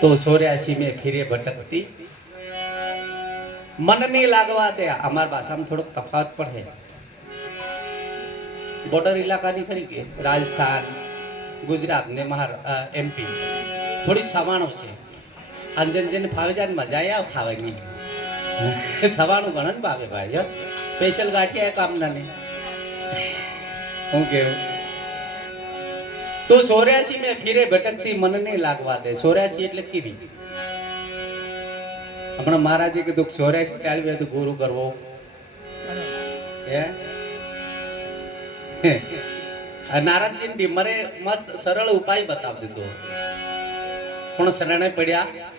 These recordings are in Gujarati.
तो 84 में फिरे भटकती मन नहीं लागवा दे। हमार भाषा में थोड़ा तफावत पर है। बॉर्डर इलाका नहीं खरी के राजस्थान गुजरात ने एमपी थोड़ी सवाणो से अंजन जन फावे जान मजा आया खाવાની સવાણું ઘણન ભાવે ભાઈ યાર સ્પેશિયલ ગાંઠિયા કામના ને હું કેવું તો 84 में फिरे भटकती मन नहीं लागवा दे 84 એટલે કીધી હમણાં મહારાજે કીધું 84 કાળવે તો ગુરુ કરવો હે નારદજી મરે મસ્ત સરળ ઉપાય બતાવી દીધો પણ શરણે પડ્યા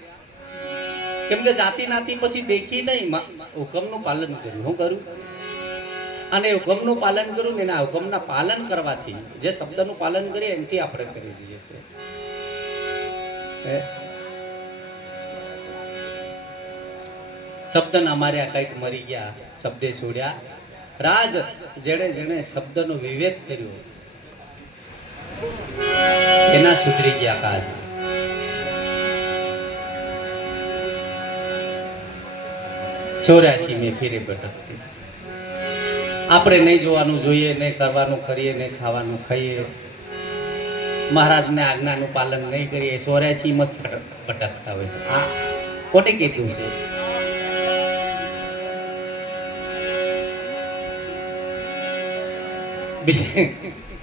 કેમ કે જાતિ નાતી પછી દેખી નહીં હુકમનું પાલન કર્યું હું કરું અને હુકમનું પાલન કરું ને એના હુકમના પાલન કરવાથી જે શબ્દનું પાલન કરીએ એનાથી આપણે કરી જઈએ છીએ શબ્દના માર્યા કંઈક મરી ગયા શબ્દે છોડ્યા રાજ જેણે જેણે શબ્દનો વિવેક કર્યો એના સુધરી ગયા કાજ ચોર્યાસી में फिरे भटकती આપણે નહીં જોવાનું જોઈએ નહીં કરવાનું કરીએ નહીં ખાવાનું ખાઈએ મહારાજને આજ્ઞાનું પાલન નહીં કરીએ 84 માં ભટકતા હોય છે આ કોને કીધું છે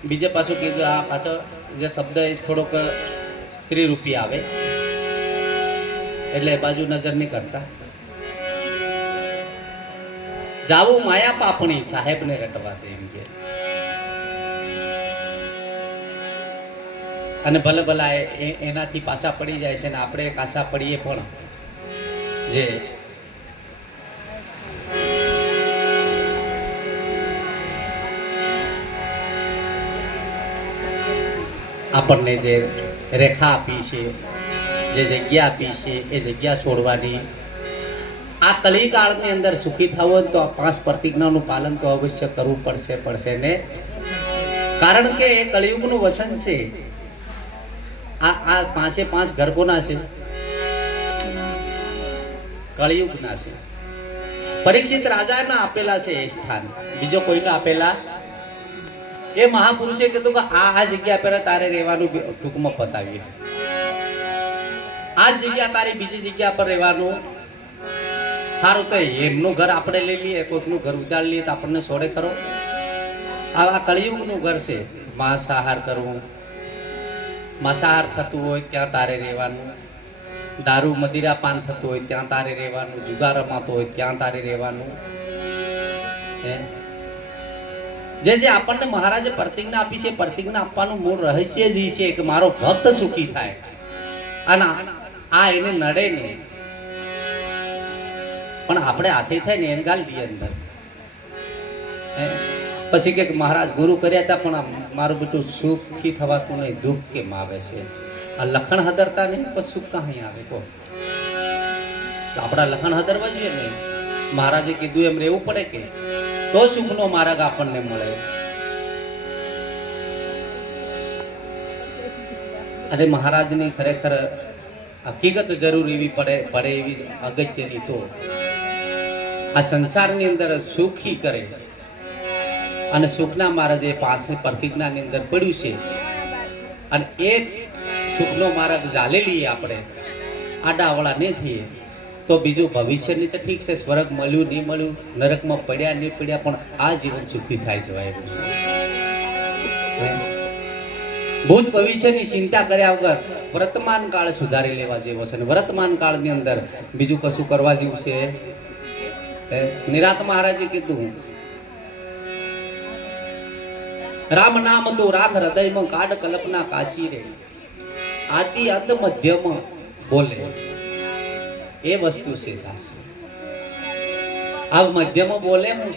બીજે પાછું કીધું આ પાછો જે શબ્દ એ થોડોક સ્ત્રી રૂપી આવે એટલે બાજુ નજર નહીં કરતા જાવું માયા પાપણી સાહેબ ને રટવા દે એમ કે અને ભલે ભલા એનાથી પાછા પડી જાય છે ને આપણે કાસા પડીએ પણ જે આપણને જે રેખા આપી છે જે જગ્યા આપી છે એ જગ્યા છોડવાની આ કલિકાળની અંદર સુખી થવો તો આ 5 પ્રતિજ્ઞાનું પાલન તો અવશ્ય કરવું પડશે ને કારણ કે એ કલિયુગનું વસન છે આ 5 ઘર કોના છે કલિયુગના છે પરીક્ષિત રાજાના આપેલા છે એ સ્થાન બીજો કોઈને આપેલા એ મહાપુરુષે કીધું કે આ જગ્યા પર તારે રહેવાનું ટૂંકમાં પતાવીએ આ જગ્યા તારી બીજી જગ્યા પર રહેવાનું સારું તો એમનું ઘર આપણે લઈ લઈએ કોઈકનું ઘર ઉદાર લઈએ તો આપણને છોડે ખરો આ કળિયુગનું ઘર છે માંસાહાર કરવું માંસાહાર થતું હોય ત્યાં તારે રહેવાનું દારૂ મદિરા પાન થતું હોય ત્યાં તારે રહેવાનું જુગાર રમાતો હોય ત્યાં તારે રહેવાનું જે આપણને મહારાજે પ્રતિજ્ઞા આપી છે પ્રતિજ્ઞા આપવાનું મૂળ રહસ્ય જ છે કે મારો ભક્ત સુખી થાય અને આ એને નડે નહીં પણ આપણે હાથે થાય ને એને ગાલ દઈએ અંદર પછી કે મહારાજ ગુરુ કર્યા હતા પણ મારું બેટું સુખી થવાતું નહીં દુઃખ કેમ આવે છે આ લખણ હદરતા નહીં પછી સુખ કાંઈ આવે કહો આપણા લખણ હદરવા જોઈએ ને મહારાજે કીધું એમ રહેવું પડે કે તો સુખનો માર્ગ આપણને મળે અને મહારાજની ખરેખર હકીકત જરૂર એવી પડે એવી અગત્યની તો આ સંસારની અંદર સુખી કરે અને સુખના માર્ગ જે પાસે પ્રતિજ્ઞાની અંદર પડ્યું છે અને એ સુખનો માર્ગ ચાલે લઈએ આપણે આડાવાળા નહીં થઈએ તો બીજું ભવિષ્યની તો ઠીક છે સ્વર્ગ મળ્યું નહીં મળ્યું નરકમાં પડ્યા નહીં પડ્યા પણ આ જીવન સુખી થાય જવાય એવું છે ભૂત ભવિષ્યની ચિંતા કર્યા વગર વર્તમાન કાળ સુધારી લેવા જેવો છે અને વર્તમાન કાળની અંદર બીજું કશું કરવા જેવું છે નિરાત મહારાજે કીધું રામ નામ તો રાખ હૃદયમાં કાઢ કલ્પના કાશી રે આદિ અંત મધ્યમાં બોલે એ વસ્તુ છે સાસુ આ મધ્યમાં બોલે શું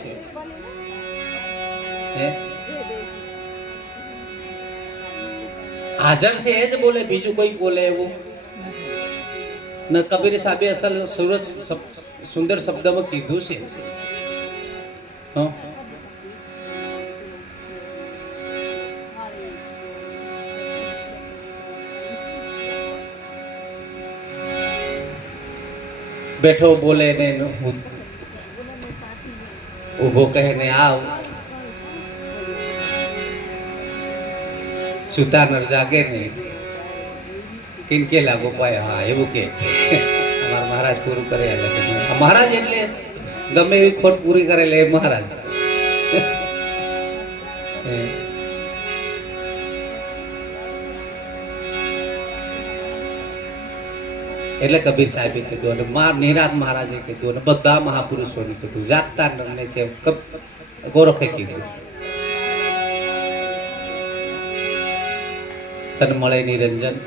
છે હાજર છે એ જ બોલે બીજું કોઈ બોલે એવું ન કબીર સાહેબે અસલ સુંદર શબ્દમાં કીધું છે બેઠો બોલે ને ઊભો કહે ને આવ, સુતા નર જાગે ને કિનકે લાગો પાય. હા એવું કે અમારા મહારાજ પૂરું કરે. મહારાજ એટલે ગમે એવી ખોટ પૂરી કરેલે એ મહારાજ. એટલે કબીર સાહેબે કીધું અને નિરાત મહારાજે કીધું અને બધા મહાપુરુષોને કીધું, જાગતા નરને છે ગોરખે કીધું તન મળે નિરંજન.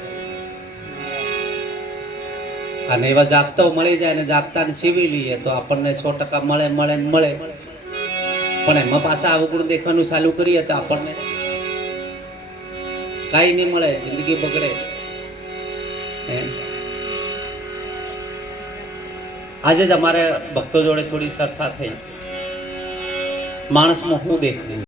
અને એવા જાગતાઓ મળી જાય ને જાગતાને સીવી લઈએ તો આપણને 100% મળે મળે ને મળે. પણ એમાં પાછા અવગુણ દેખવાનું ચાલુ કરીએ તો આપણને કાંઈ નહીં મળે, જિંદગી બગડે. આજે જ અમારે ભક્તો જોડે થોડી ચર્ચા થઈ, માણસમાં શું દેખવું.